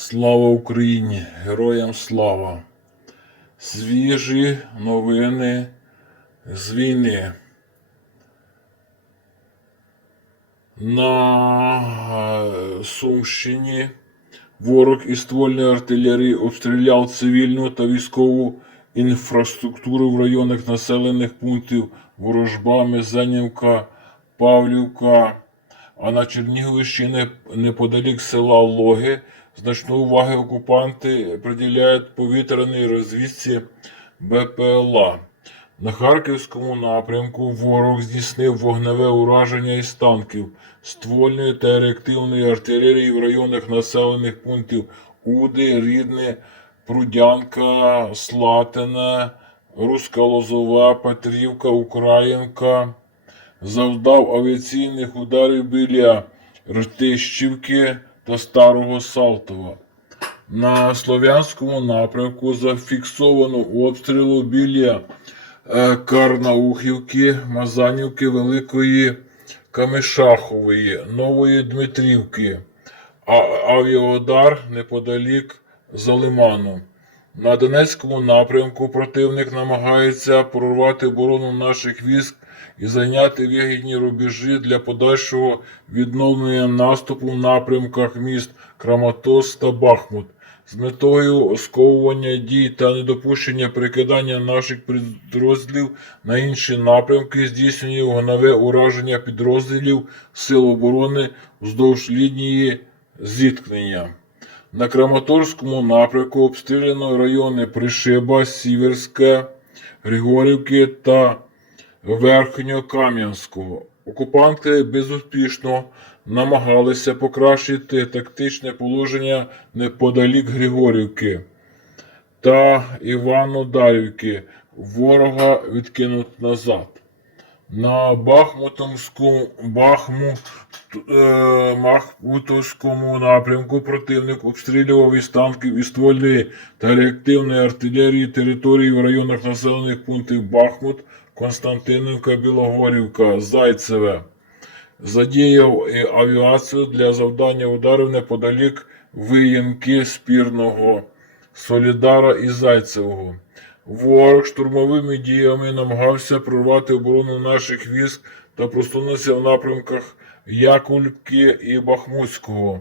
Слава Україні! Героям слава! Свіжі новини з війни. На е, Сумщині ворог із ствольної артилерії обстріляв цивільну та військову інфраструктуру в районах населених пунктів Ворожба, Мезенівка, Павлівка. А на Черніговщині неподалік села Логи значну увагу окупанти приділяють повітряній розвідці БПЛА. На Харківському напрямку ворог здійснив вогневе ураження із танків, ствольної та реактивної артилерії в районах населених пунктів Уди, Рідне, Прудянка, Слатина, Руська Лозова, Петрівка, Українка завдав авіаційних ударів біля Ртищівки та Старого Салтова. На Слов'янському напрямку зафіксовано обстрілу біля е, Карнаухівки, Мазанівки, Великої Камишахової, Нової Дмитрівки, а авіаудар неподалік Залиману. На Донецькому напрямку противник намагається прорвати оборону наших військ і зайняти вигідні рубежі для подальшого відновлення наступу в напрямках міст Краматорськ та Бахмут з метою сковування дій та недопущення перекидання наших підрозділів на інші напрямки здійснює вогневе ураження підрозділів Сил оборони вздовж лінії зіткнення. На Краматорському напрямку обстріляно райони Пришиба, Сіверське, Григорівки та Верхньокам'янського. Окупанти безуспішно намагалися покращити тактичне положення неподалік Григорівки та Іванодарівки. Ворога відкинуть назад. На Бахмутомську Бахму, е, Бахмутовському напрямку противник обстрілював із танків і ствольної та реактивної артилерії території в районах населених пунктів Бахмут, Константинівка, Білогорівка, Зайцеве. Задіяв авіацію для завдання ударів неподалік Виїмки, Спірного, Солідара і Зайцевого. Ворог штурмовими діями намагався прорвати оборону наших військ та просунутися в напрямках Якульки і Бахмутського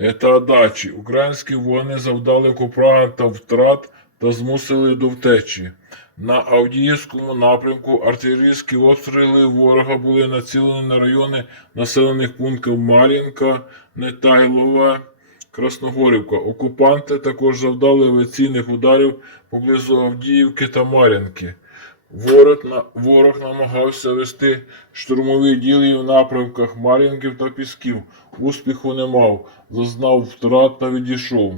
е, та дачі. Українські воїни завдали окупантам втрат та змусили до втечі. На Авдіївському напрямку артилерійські обстріли ворога були націлені на райони населених пунктів Мар'їнка, Нетайлова, Красногорівка. Окупанти також завдали авіаційних ударів поблизу Авдіївки та Мар'їнки. Ворог, на- ворог намагався вести штурмові дії в напрямках Мар'їнків та Пісків. Успіху не мав, зазнав втрат та відійшов.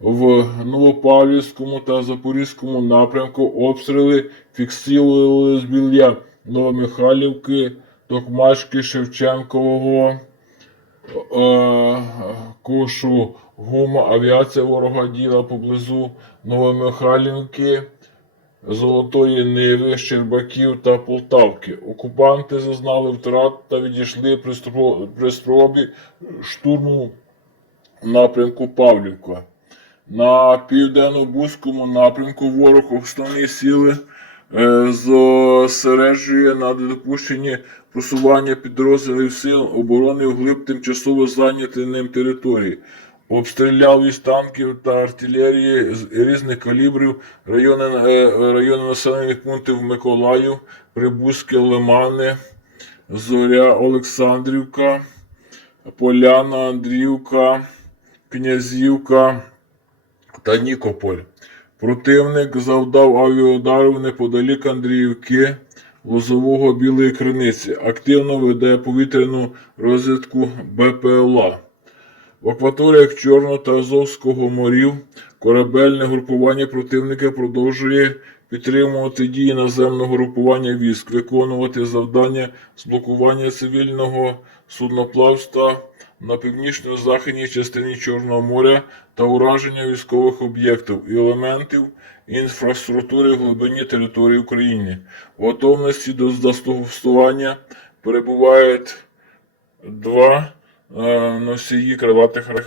В Новопавлівському та Запорізькому напрямку обстріли фіксували біля Новомихайлівки, Токмачки, Шевченкового, е, Кошу, Гума, авіація ворога діла поблизу Новомихайлівки, Золотої Ниви, Щербаків та Полтавки. Окупанти зазнали втрат та відійшли при спробі штурму напрямку Павлівка. На південно-бузькому напрямку ворог основні сили зосереджує на недопущенні просування підрозділів сил оборони вглиб тимчасово зайняті ним території. Обстріляв із танків та артилерії з різних калібрів райони, е, райони населених пунктів Миколаїв, Прибузьке, Лимани, Зоря, Олександрівка, Поляна, Андріївка, Князівка та Нікополь. Противник завдав авіаударів неподалік Андріївки, Лозового Білої Криниці. Активно веде повітряну розвідку БПЛА. В акваторіях Чорного та Азовського морів корабельне групування противника продовжує підтримувати дії наземного групування військ, виконувати завдання з блокування цивільного судноплавства на північно-західній частині Чорного моря та ураження військових об'єктів і елементів інфраструктури в глибині території України. В готовності до застосування перебувають два носії криватих ракет.